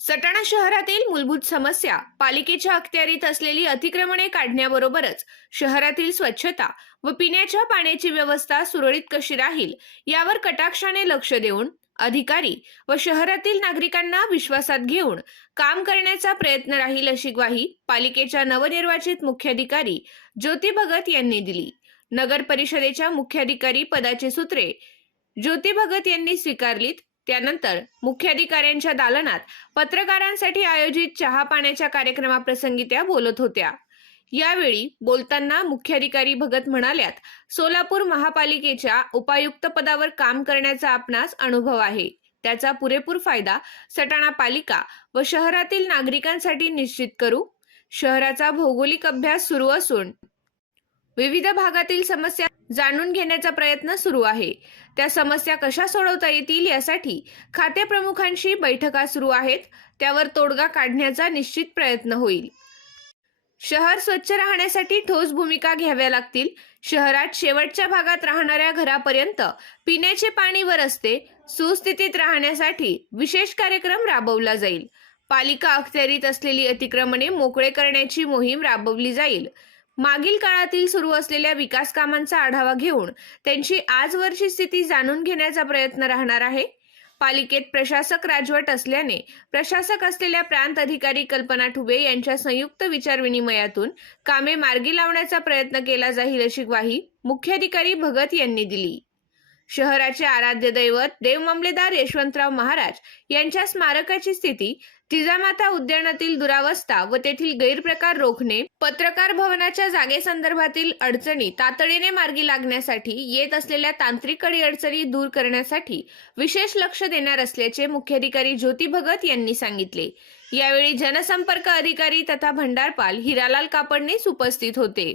सटाणा शहरातील मूलभूत समस्या पालिकेच्या अखत्यारीत असलेली अतिक्रमणे काढण्याबरोबरच शहरातील स्वच्छता व पिण्याच्या पाण्याची व्यवस्था सुरळीत कशी राहील यावर कटाक्षाने लक्ष देऊन अधिकारी व शहरातील नागरिकांना विश्वासात घेऊन काम करण्याचा प्रयत्न राहील अशी ग्वाही पालिकेच्या नवनिर्वाचित मुख्याधिकारी ज्योती भगत यांनी दिली. नगर परिषदेच्या मुख्याधिकारी पदाची सूत्रे ज्योती भगत यांनी स्वीकारलीत. त्यानंतर मुख्याधिकाऱ्यांच्या दालनात पत्रकारांसाठी आयोजित चहा पाण्याच्या कार्यक्रमाप्रसंगी त्या बोलत होत्या. यावेळी बोलताना मुख्याधिकारी भगत म्हणाल्यात सोलापूर महापालिकेच्या उपायुक्त पदावर काम करण्याचा आपणास अनुभव आहे. त्याचा पुरेपूर फायदा सटाणा पालिका व शहरातील नागरिकांसाठी निश्चित करू. शहराचा भौगोलिक अभ्यास सुरू असून विविध भागातील समस्या जाणून घेण्याचा प्रयत्न सुरू आहे. त्या समस्या कशा सोडवता येतील यासाठी खाते प्रमुखांशी बैठका सुरू आहेत. त्यावर तोडगा काढण्याचा निश्चित प्रयत्न होईल. शहर स्वच्छ राहण्यासाठी ठोस भूमिका घ्याव्या लागतील. शहरात शेवटच्या भागात राहणाऱ्या घरापर्यंत पिण्याचे पाणी व रस्ते सुस्थितीत राहण्यासाठी विशेष कार्यक्रम राबवला जाईल. पालिका अखत्यारीत असलेली अतिक्रमणे मोकळे करण्याची मोहीम राबवली जाईल. मागील काळातील सुरू असलेल्या विकास कामांचा आढावा घेऊन त्यांची आजवरची स्थिती जाणून घेण्याचा प्रयत्न राहणार आहे. पालिकेत प्रशासक राजवट असल्याने प्रशासक असलेल्या प्रांत अधिकारी कल्पना ठुबे यांच्या संयुक्त विचारविनिमयातून कामे मार्गी लावण्याचा प्रयत्न केला जाईल अशी ग्वाही मुख्याधिकारी भगत यांनी दिली. शहराचे आराध्य दैवत देव मामलेदार यशवंतराव महाराज यांच्या स्मारकाची स्थिती जिजामाता उद्यानातील दुरावस्था व तेथील गैरप्रकार रोखणे पत्रकार भवनाच्या जागेसंदर्भातील अडचणी तातडीने मार्गी लागण्यासाठी येत असलेल्या तांत्रिक अडचणी दूर करण्यासाठी विशेष लक्ष देणार असल्याचे मुख्याधिकारी ज्योती भगत यांनी सांगितले. यावेळी जनसंपर्क अधिकारी तथा भंडारपाल हिरालाल कापडणीस उपस्थित होते.